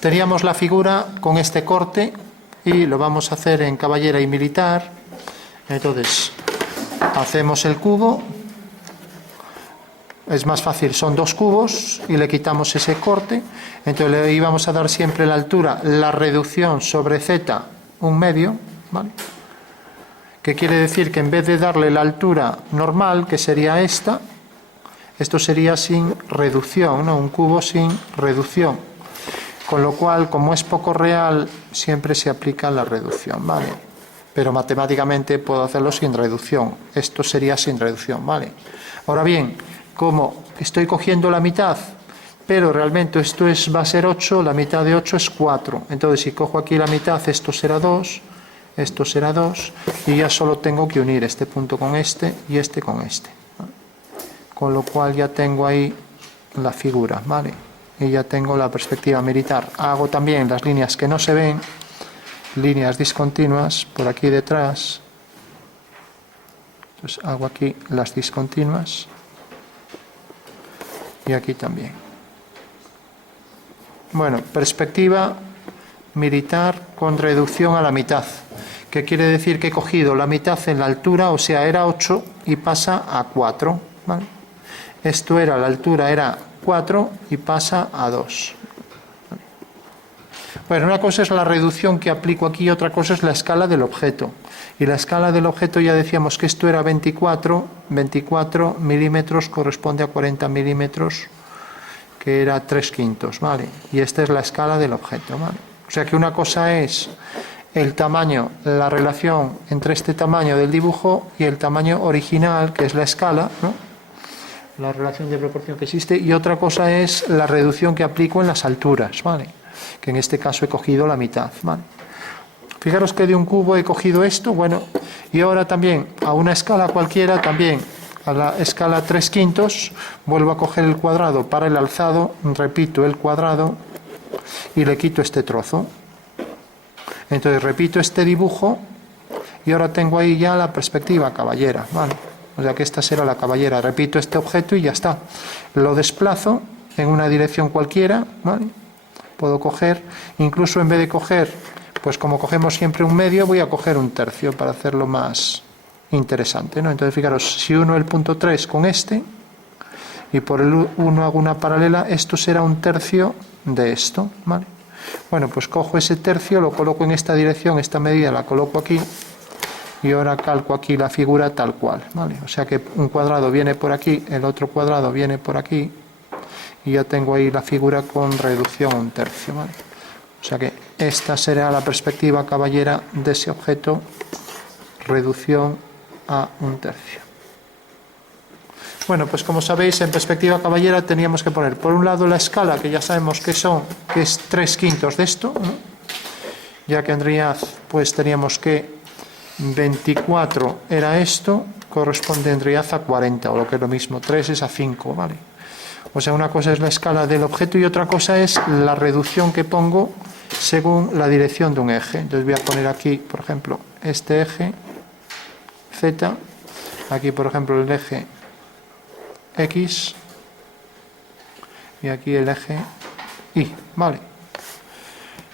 teníamos la figura con este corte y lo vamos a hacer en caballera y militar. Entonces, hacemos el cubo, es más fácil, son 2 cubos y le quitamos ese corte. Entonces le íbamos a dar siempre la altura, la reducción sobre z, 1/2, ¿vale? Que quiere decir que en vez de darle la altura normal, que sería esta, esto sería sin reducción, ¿no? Un cubo sin reducción. Con lo cual, como es poco real, siempre se aplica la reducción, ¿vale? Pero matemáticamente puedo hacerlo sin reducción. Esto sería sin reducción, ¿vale? Ahora bien, como estoy cogiendo la mitad, pero realmente esto va a ser 8, la mitad de 8 es 4. Entonces, si cojo aquí la mitad, esto será 2, esto será 2, y ya solo tengo que unir este punto con este y este con este. Con lo cual ya tengo ahí la figura, ¿vale? Y ya tengo la perspectiva militar. Hago también las líneas que no se ven, líneas discontinuas por aquí detrás. Entonces hago aquí las discontinuas y aquí también. Bueno, perspectiva militar con reducción a la mitad, que quiere decir que he cogido la mitad en la altura, o sea, era 8 y pasa a 4, ¿vale? Esto era, la altura era 4 y pasa a 2. Bueno, una cosa es la reducción que aplico aquí y otra cosa es la escala del objeto. Y la escala del objeto ya decíamos que esto era 24 milímetros, corresponde a 40 milímetros, que era 3/5, ¿vale? Y esta es la escala del objeto, ¿vale? O sea que una cosa es el tamaño, la relación entre este tamaño del dibujo y el tamaño original, que es la escala, ¿no? La relación de proporción que existe, y otra cosa es la reducción que aplico en las alturas, ¿vale? Que en este caso he cogido la mitad, ¿vale? Fijaros que de un cubo he cogido esto, bueno, y ahora también a una escala cualquiera, también a la escala 3/5, vuelvo a coger el cuadrado para el alzado, repito el cuadrado y le quito este trozo. Entonces repito este dibujo y ahora tengo ahí ya la perspectiva caballera, ¿vale? O sea que esta será la caballera. Repito este objeto y ya está. Lo desplazo en una dirección cualquiera, ¿vale? Puedo coger, incluso en vez de coger, pues como cogemos siempre 1/2, voy a coger 1/3 para hacerlo más interesante, ¿no? Entonces fijaros, si uno el punto 3 con este y por el 1 hago una paralela, esto será 1/3 de esto, ¿vale? Bueno, pues cojo ese tercio, lo coloco en esta dirección, esta medida la coloco aquí y ahora calco aquí la figura tal cual, ¿vale? O sea que un cuadrado viene por aquí, el otro cuadrado viene por aquí y ya tengo ahí la figura con reducción a 1/3, ¿vale? O sea que esta será la perspectiva caballera de ese objeto, reducción a 1/3. Bueno, pues como sabéis, en perspectiva caballera teníamos que poner por un lado la escala, que ya sabemos que es 3/5 de esto, ¿no? Ya que en realidad pues teníamos que 24 era esto, corresponde en realidad a 40, o lo que es lo mismo, 3 es a 5, ¿vale? O sea, una cosa es la escala del objeto y otra cosa es la reducción que pongo según la dirección de un eje. Entonces voy a poner aquí, por ejemplo, este eje Z, aquí por ejemplo el eje X y aquí el eje Y, ¿vale?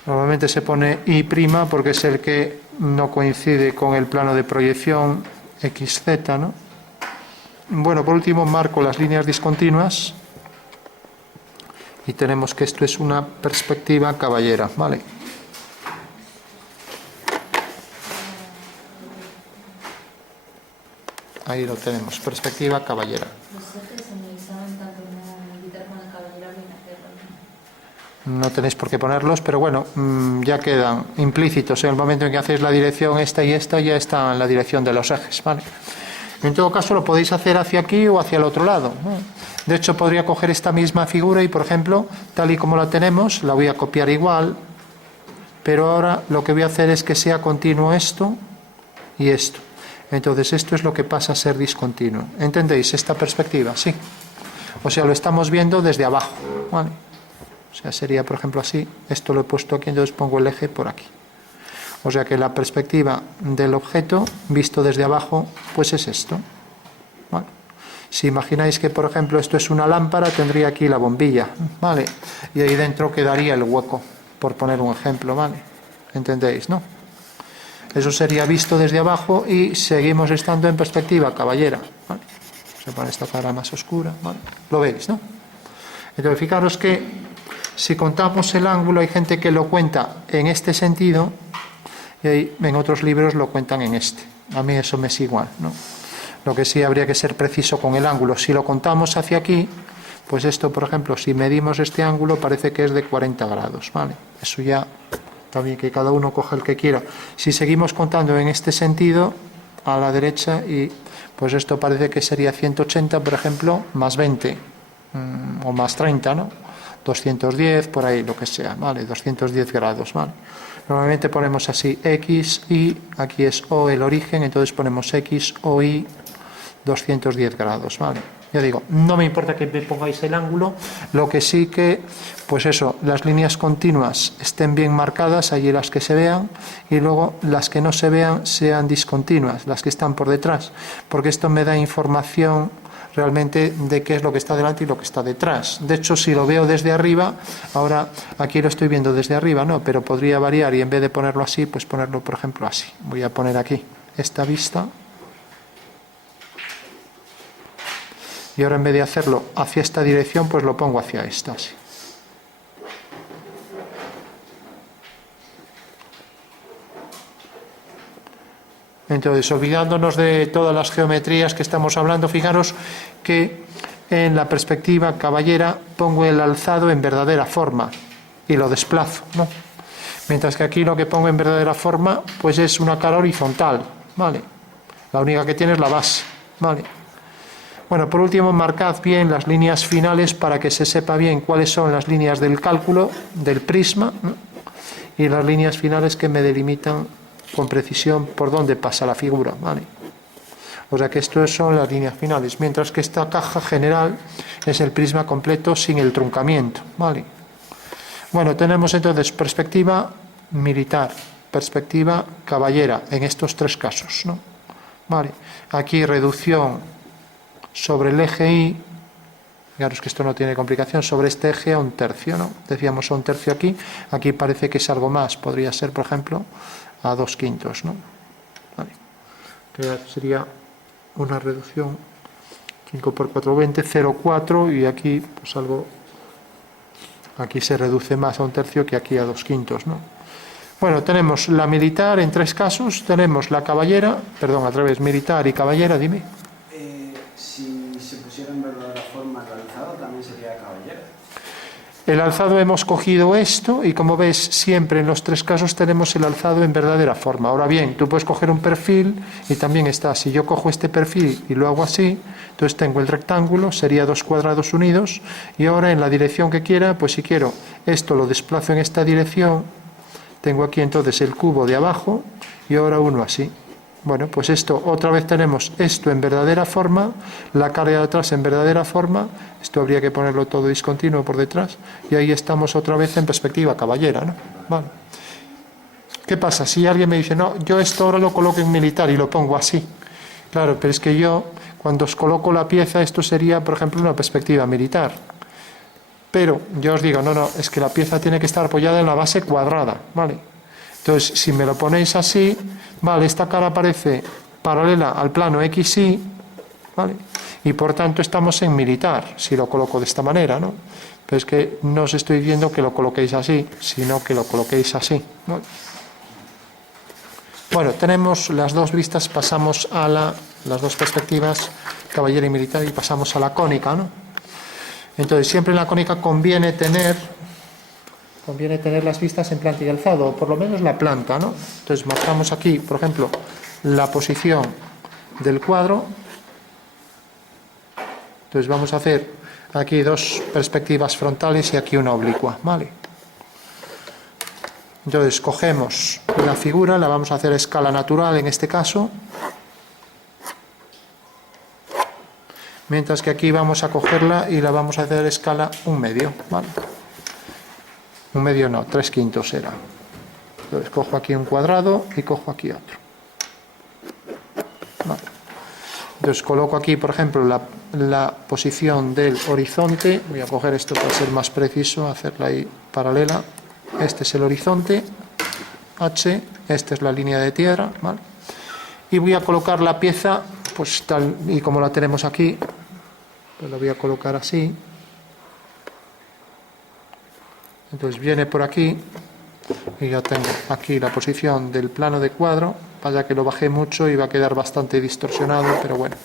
Normalmente se pone Y' porque es el que no coincide con el plano de proyección XZ, ¿no? Bueno, por último marco las líneas discontinuas y tenemos que esto es una perspectiva caballera, ¿vale? Ahí lo tenemos, perspectiva caballera. No tenéis por qué ponerlos, pero bueno, ya quedan implícitos. En el momento en que hacéis la dirección esta y esta, ya está en la dirección de los ejes, ¿vale? En todo caso lo podéis hacer hacia aquí o hacia el otro lado, ¿no? De hecho podría coger esta misma figura y por ejemplo, tal y como la tenemos, la voy a copiar igual, pero ahora lo que voy a hacer es que sea continuo esto y esto. Entonces esto es lo que pasa a ser discontinuo. ¿Entendéis esta perspectiva? Sí. O sea, lo estamos viendo desde abajo, ¿vale? O sea, sería, por ejemplo, así. Esto lo he puesto aquí, entonces pongo el eje por aquí. O sea que la perspectiva del objeto, visto desde abajo, pues es esto. ¿Vale? Si imagináis que, por ejemplo, esto es una lámpara, tendría aquí la bombilla, ¿vale? Y ahí dentro quedaría el hueco. por poner un ejemplo, ¿vale? ¿Entendéis, no? Eso sería visto desde abajo y seguimos estando en perspectiva caballera, ¿vale? Se pone esta cara más oscura, ¿vale? Lo veis, ¿no? Entonces, fijaros que si contamos el ángulo, hay gente que lo cuenta en este sentido y en otros libros lo cuentan en este. A mí eso me es igual, ¿no? Lo que sí habría que ser preciso con el ángulo. Si lo contamos hacia aquí, pues esto, por ejemplo, si medimos este ángulo, parece que es de 40 grados, ¿vale? Eso ya, también que cada uno coja el que quiera. Si seguimos contando en este sentido, a la derecha, y pues esto parece que sería 180, por ejemplo, más 20, o más 30, ¿no? 210, por ahí, lo que sea, ¿vale? 210 grados, ¿vale? Normalmente ponemos así X, Y, aquí es O el origen, entonces ponemos X, O, Y, 210 grados, ¿vale? Yo digo, no me importa que me pongáis el ángulo, lo que sí que, pues eso, las líneas continuas estén bien marcadas, allí las que se vean, y luego las que no se vean sean discontinuas, las que están por detrás, porque esto me da información realmente de qué es lo que está delante y lo que está detrás. De hecho, si lo veo desde arriba, ahora aquí lo estoy viendo desde arriba, no, pero podría variar y en vez de ponerlo así, pues ponerlo, por ejemplo, así. Voy a poner aquí esta vista. Y ahora en vez de hacerlo hacia esta dirección, pues lo pongo hacia esta, así. Entonces, olvidándonos de todas las geometrías que estamos hablando, fijaros que en la perspectiva caballera pongo el alzado en verdadera forma y lo desplazo, ¿no? Mientras que aquí lo que pongo en verdadera forma, pues es una cara horizontal, ¿vale? La única que tiene es la base, ¿vale? Bueno, por último, marcad bien las líneas finales para que se sepa bien cuáles son las líneas del cálculo del prisma, ¿no? Y las líneas finales que me delimitan con precisión por dónde pasa la figura, ¿vale? O sea que esto son las líneas finales, mientras que esta caja general es el prisma completo sin el truncamiento, ¿vale? Bueno, tenemos entonces perspectiva militar, perspectiva caballera, en estos tres casos, ¿no? Vale, aquí reducción sobre el eje Y, fijaros que esto no tiene complicación, sobre este eje a un tercio, ¿no? Decíamos a un tercio aquí, aquí parece que es algo más, podría ser, por ejemplo, a 2/5, ¿no? Vale. Que sería una reducción 5 por 4, 20, 0,4 y aquí pues algo, aquí se reduce más a un tercio que aquí a 2/5, ¿no? Bueno, tenemos la militar en tres casos, tenemos la caballera, perdón, al revés, militar y caballera, dime. Si se pusiera en verdadera forma el alzado, también sería caballera. El alzado hemos cogido esto y como ves siempre en los tres casos tenemos el alzado en verdadera forma. Ahora bien, tú puedes coger un perfil y también está, si yo cojo este perfil y lo hago así, entonces tengo el rectángulo, sería dos cuadrados unidos y ahora en la dirección que quiera, pues si quiero esto lo desplazo en esta dirección, tengo aquí entonces el cubo de abajo y ahora uno así. Bueno, pues esto, otra vez tenemos esto en verdadera forma, la cara de atrás en verdadera forma, esto habría que ponerlo todo discontinuo por detrás, y ahí estamos otra vez en perspectiva caballera, ¿no? Vale. ¿Qué pasa? Si alguien me dice, no, yo esto ahora lo coloco en militar y lo pongo así. Claro, pero es que yo, cuando os coloco la pieza, esto sería, por ejemplo, una perspectiva militar. Pero yo os digo, no, no, es que la pieza tiene que estar apoyada en la base cuadrada, ¿vale? Entonces, si me lo ponéis así, vale, esta cara aparece paralela al plano XY, ¿vale? Y por tanto estamos en militar, si lo coloco de esta manera, ¿no? Pero es que no os estoy diciendo que lo coloquéis así, sino que lo coloquéis así, ¿no? Bueno, tenemos las dos vistas, pasamos a las dos perspectivas, caballera y militar, y pasamos a la cónica, ¿no? Entonces, siempre en la cónica conviene tener las vistas en planta y alzado, o por lo menos la planta, ¿no? Entonces marcamos aquí, por ejemplo, la posición del cuadro. Entonces vamos a hacer aquí dos perspectivas frontales y aquí una oblicua, ¿vale? Entonces cogemos la figura, la vamos a hacer a escala natural en este caso, mientras que aquí vamos a cogerla y la vamos a hacer a escala 1/2, ¿vale? 1/2 no, 3/5 será. Entonces cojo aquí un cuadrado y cojo aquí otro. Vale. Entonces coloco aquí, por ejemplo, la posición del horizonte. Voy a coger esto para ser más preciso, hacerla ahí paralela. este es el horizonte, H, esta es la línea de tierra, ¿vale? Y voy a colocar la pieza, pues tal y como la tenemos aquí, pues la voy a colocar así. Entonces viene por aquí, y ya tengo aquí la posición del plano de cuadro. Vaya que lo bajé mucho y va a quedar bastante distorsionado, pero bueno.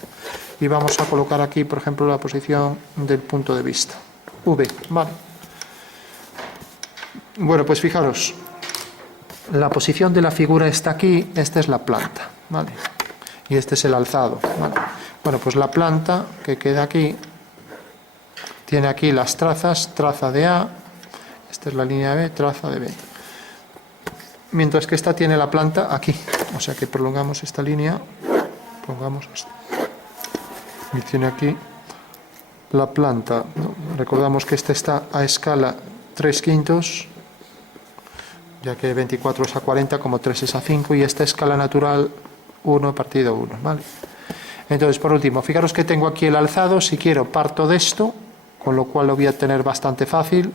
Y vamos a colocar aquí, por ejemplo, la posición del punto de vista, V, ¿vale? Bueno, pues fijaros, la posición de la figura está aquí, esta es la planta, ¿vale? Y este es el alzado, ¿vale? Bueno, pues la planta que queda aquí, tiene aquí las trazas, traza de A, esta es la línea B, traza de B. Mientras que esta tiene la planta aquí, o sea que prolongamos esta línea, pongamos esto. Y tiene aquí la planta, ¿no? Recordamos que esta está a escala 3/5, ya que 24 es a 40, como 3 es a 5, y esta escala natural 1 partido 1, ¿vale? Entonces, por último, fijaros que tengo aquí el alzado, si quiero parto de esto, con lo cual lo voy a tener bastante fácil,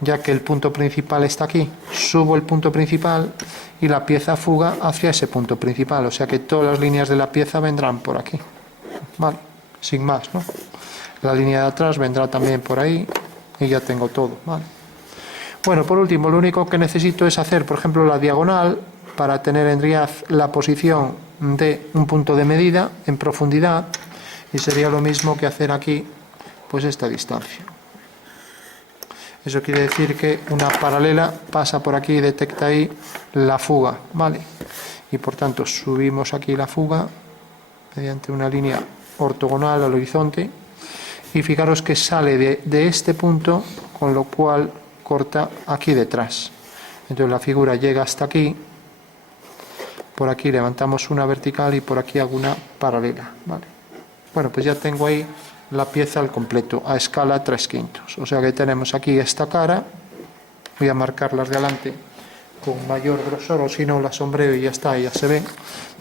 ya que el punto principal está aquí, subo el punto principal y la pieza fuga hacia ese punto principal, o sea que todas las líneas de la pieza vendrán por aquí, ¿vale? Sin más, ¿no? La línea de atrás vendrá también por ahí y ya tengo todo, ¿vale? Bueno, por último, lo único que necesito es hacer, por ejemplo, la diagonal para tener en Riaz la posición de un punto de medida en profundidad, y sería lo mismo que hacer aquí, pues esta distancia. Eso quiere decir que una paralela pasa por aquí y detecta ahí la fuga, ¿vale? Y por tanto subimos aquí la fuga mediante una línea ortogonal al horizonte, y fijaros que sale de este punto, con lo cual corta aquí detrás. Entonces la figura llega hasta aquí, por aquí levantamos una vertical y por aquí hago una paralela, ¿vale? Bueno, pues ya tengo ahí la pieza al completo, a escala 3/5. O sea que tenemos aquí esta cara, voy a marcarlas de adelante con mayor grosor, o si no la sombreo y ya está, ya se ve.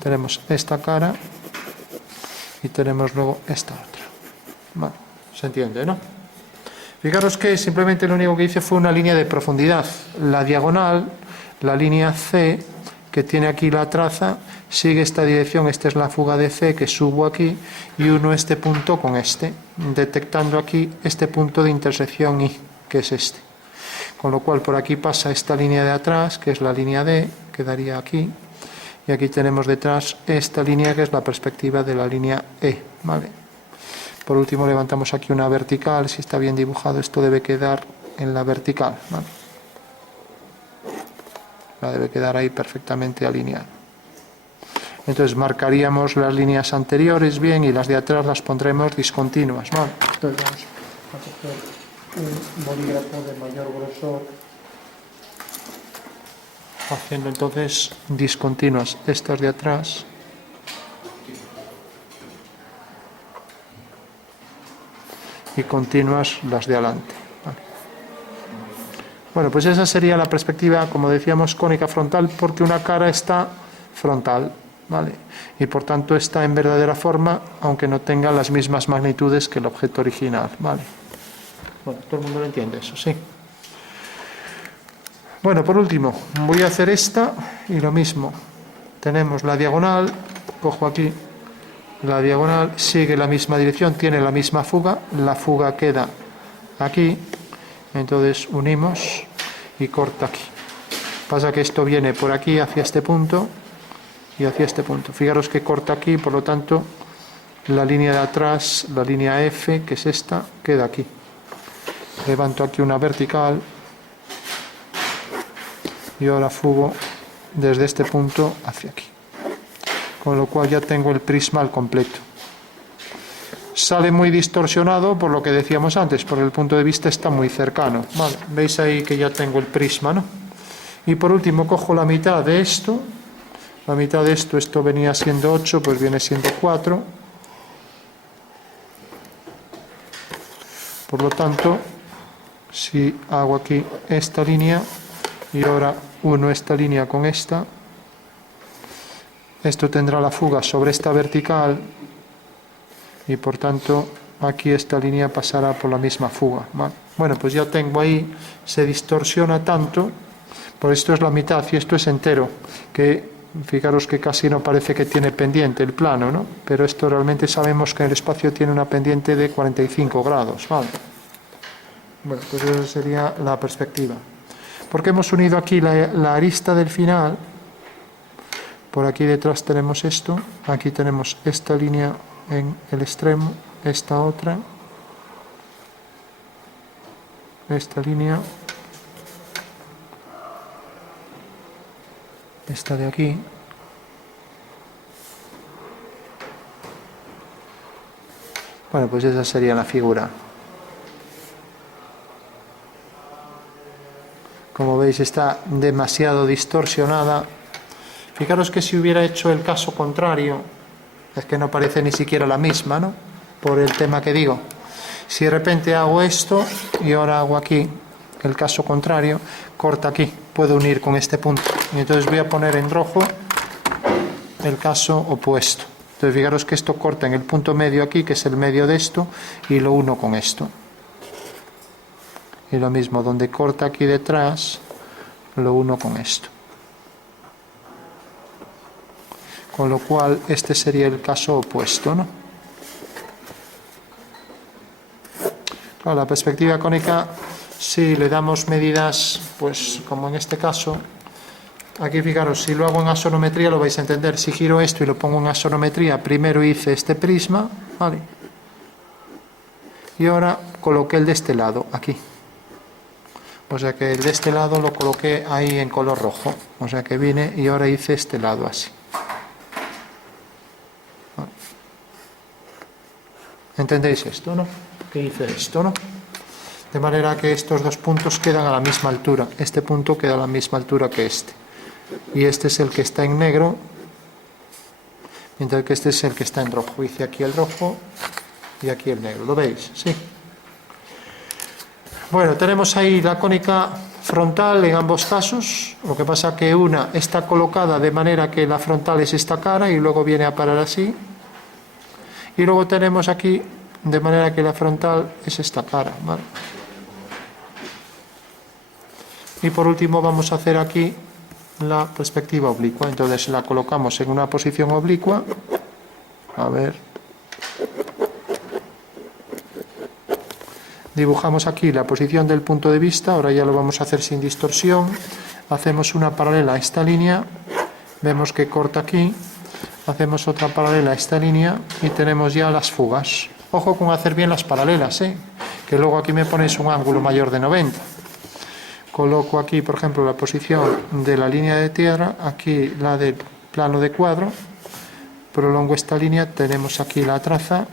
Tenemos esta cara y tenemos luego esta otra. Vale, se entiende, ¿no? Fijaros que simplemente lo único que hice fue una línea de profundidad. La diagonal, la línea C, que tiene aquí la traza, sigue esta dirección, esta es la fuga de C que subo aquí, y uno este punto con este, detectando aquí este punto de intersección I, que es este. Con lo cual por aquí pasa esta línea de atrás, que es la línea D, quedaría aquí, y aquí tenemos detrás esta línea que es la perspectiva de la línea E, ¿vale? Por último levantamos aquí una vertical, si está bien dibujado esto debe quedar en la vertical, ¿vale? La debe quedar ahí perfectamente alineada. Entonces marcaríamos las líneas anteriores bien y las de atrás las pondremos discontinuas, ¿vale? Entonces vamos a coger un bolígrafo de mayor grosor, haciendo entonces discontinuas estas de atrás y continuas las de adelante. Vale. Bueno, pues esa sería la perspectiva, como decíamos, cónica frontal, porque una cara está frontal, ¿vale? Y por tanto está en verdadera forma, aunque no tenga las mismas magnitudes que el objeto original, ¿vale? Bueno, todo el mundo lo entiende eso, sí. Bueno, por último, voy a hacer esta y lo mismo. Tenemos la diagonal, cojo aquí. La diagonal sigue la misma dirección, tiene la misma fuga, la fuga queda aquí, entonces unimos y corta aquí. Pasa que esto viene por aquí hacia este punto y hacia este punto. Fijaros que corta aquí, por lo tanto, la línea de atrás, la línea F, que es esta, queda aquí. Levanto aquí una vertical y ahora fugo desde este punto hacia aquí. Con lo cual ya tengo el prisma al completo. Sale muy distorsionado por lo que decíamos antes, por el punto de vista está muy cercano. Vale, veis ahí que ya tengo el prisma, ¿no? Y por último cojo la mitad de esto, la mitad de esto venía siendo 8, pues viene siendo 4. Por lo tanto, si hago aquí esta línea y ahora uno esta línea con esta, esto tendrá la fuga sobre esta vertical y por tanto aquí esta línea pasará por la misma fuga, ¿vale? Bueno, pues ya tengo ahí, se distorsiona tanto, por esto es la mitad y esto es entero, que fijaros que casi no parece que tiene pendiente el plano, ¿no? Pero esto realmente sabemos que el espacio tiene una pendiente de 45 grados, ¿vale? Bueno, pues esa sería la perspectiva. Porque hemos unido aquí la arista del final, por aquí detrás tenemos esto, aquí tenemos esta línea en el extremo, esta otra, esta línea, esta de aquí, bueno, pues esa sería la figura. Como veis está demasiado distorsionada. Fijaros que si hubiera hecho el caso contrario, es que no parece ni siquiera la misma, ¿no? Por el tema que digo. Si de repente hago esto y ahora hago aquí el caso contrario, corta aquí, puedo unir con este punto. Y entonces voy a poner en rojo el caso opuesto. Entonces fijaros que esto corta en el punto medio aquí, que es el medio de esto, y lo uno con esto. Y lo mismo, donde corta aquí detrás, lo uno con esto. Con lo cual, este sería el caso opuesto, ¿no? Claro, la perspectiva cónica, si le damos medidas, pues como en este caso, aquí fijaros, si lo hago en asonometría lo vais a entender. Si giro esto y lo pongo en asonometría, primero hice este prisma, ¿vale? Y ahora coloqué el de este lado, aquí. O sea que el de este lado lo coloqué ahí en color rojo. O sea que vine y ahora hice este lado así. ¿Entendéis esto, no? Que hice esto, ¿no? De manera que estos dos puntos quedan a la misma altura. Este punto queda a la misma altura que este. Y este es el que está en negro, mientras que este es el que está en rojo. Hice aquí el rojo y aquí el negro. ¿Lo veis? Sí. Bueno, tenemos ahí la cónica frontal en ambos casos. Lo que pasa que una está colocada de manera que la frontal es esta cara y luego viene a parar así. Y luego tenemos aquí de manera que la frontal es esta cara, ¿vale? Y por último vamos a hacer aquí la perspectiva oblicua. Entonces la colocamos en una posición oblicua. A ver. Dibujamos aquí la posición del punto de vista. Ahora ya lo vamos a hacer sin distorsión. Hacemos una paralela a esta línea. Vemos que corta aquí. Hacemos otra paralela a esta línea y tenemos ya las fugas. Ojo con hacer bien las paralelas, que luego aquí me ponéis un ángulo mayor de 90. Coloco aquí, por ejemplo, la posición de la línea de tierra, aquí la del plano de cuadro, prolongo esta línea, tenemos aquí la traza,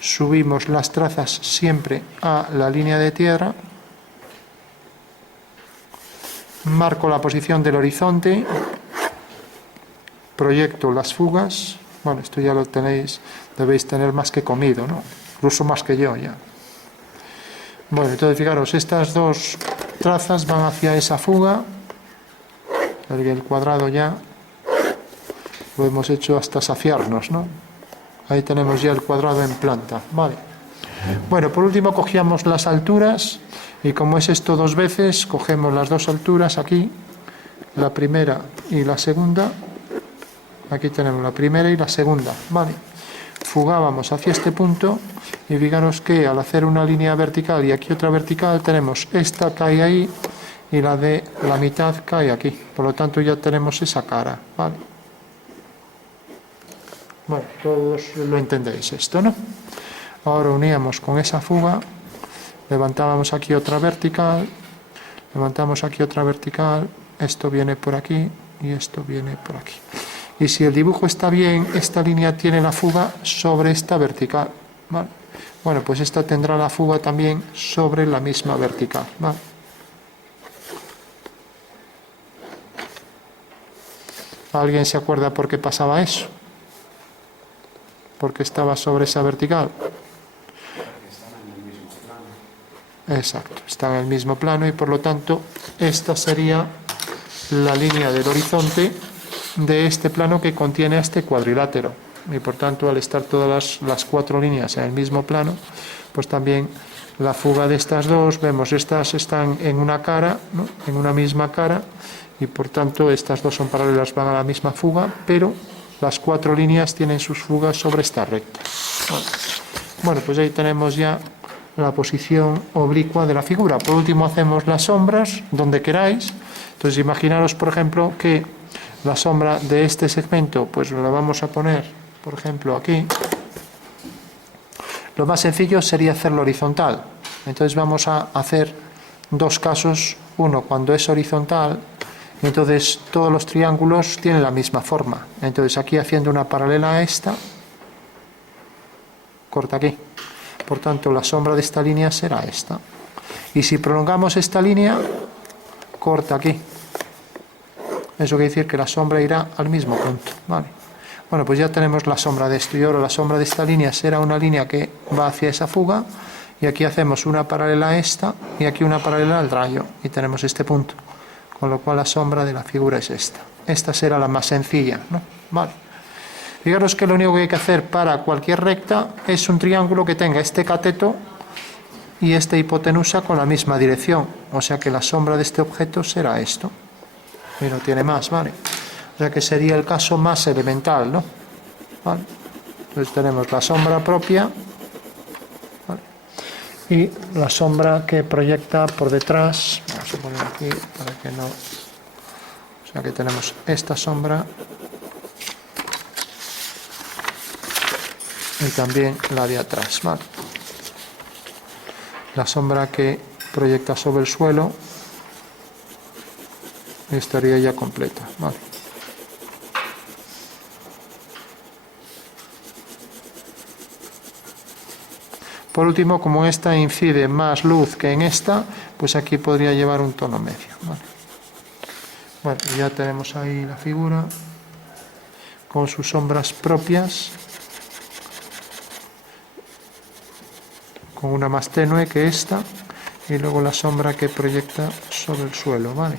subimos las trazas siempre a la línea de tierra, marco la posición del horizonte, proyecto las fugas. Bueno, esto ya lo tenéis, debéis tener más que comido, ¿no? Incluso más que yo ya. Bueno, entonces fijaros, estas dos trazas van hacia esa fuga. El cuadrado ya lo hemos hecho hasta saciarnos, ¿no? Ahí tenemos ya el cuadrado en planta, ¿vale? Bueno, por último cogíamos las alturas y como es esto dos veces, cogemos las dos alturas aquí, la primera y la segunda. Aquí tenemos la primera y la segunda, ¿vale? Fugábamos hacia este punto y fijaros que al hacer una línea vertical y aquí otra vertical tenemos esta cae ahí y la de la mitad cae aquí, por lo tanto ya tenemos esa cara, ¿vale? Bueno, todos lo entendéis esto, ¿no? Ahora uníamos con esa fuga, levantábamos aquí otra vertical, levantamos aquí otra vertical, esto viene por aquí y esto viene por aquí. Y si el dibujo está bien, esta línea tiene la fuga sobre esta vertical, ¿vale? Bueno, pues esta tendrá la fuga también sobre la misma vertical, ¿vale? ¿Alguien se acuerda por qué pasaba eso? Porque estaba sobre esa vertical. Exacto, está en el mismo plano y por lo tanto esta sería la línea del horizonte de este plano que contiene este cuadrilátero, y por tanto al estar todas las cuatro líneas en el mismo plano, pues también la fuga de estas dos, vemos, estas están en una cara, ¿no?, en una misma cara, y por tanto estas dos son paralelas, van a la misma fuga, pero las cuatro líneas tienen sus fugas sobre esta recta. Bueno, pues ahí tenemos ya la posición oblicua de la figura. Por último hacemos las sombras donde queráis. Entonces imaginaros, por ejemplo, que la sombra de este segmento pues la vamos a poner, por ejemplo, aquí. Lo más sencillo sería hacerlo horizontal. Entonces vamos a hacer dos casos. Uno cuando es horizontal, entonces todos los triángulos tienen la misma forma. Entonces aquí haciendo una paralela a esta, corta aquí. Por tanto, la sombra de esta línea será esta. Y si prolongamos esta línea, corta aquí. Eso quiere decir que la sombra irá al mismo punto, ¿vale? Bueno, pues ya tenemos la sombra de esto. Y ahora la sombra de esta línea será una línea que va hacia esa fuga. Y aquí hacemos una paralela a esta y aquí una paralela al rayo. Y tenemos este punto. Con lo cual la sombra de la figura es esta. Esta será la más sencilla, ¿no? Vale. Fijaros que lo único que hay que hacer para cualquier recta es un triángulo que tenga este cateto y esta hipotenusa con la misma dirección. O sea que la sombra de este objeto será esto. Y no tiene más, ¿vale? O sea que sería el caso más elemental, ¿no? ¿Vale? Entonces tenemos la sombra propia, ¿vale?, y la sombra que proyecta por detrás. Vamos a poner aquí para que no... O sea que tenemos esta sombra y también la de atrás, ¿vale? La sombra que proyecta sobre el suelo estaría ya completa, ¿vale? Por último, como esta incide más luz que en esta, pues aquí podría llevar un tono medio, ¿vale? Bueno, ya tenemos ahí la figura con sus sombras propias, con una más tenue que esta, y luego la sombra que proyecta sobre el suelo, ¿vale?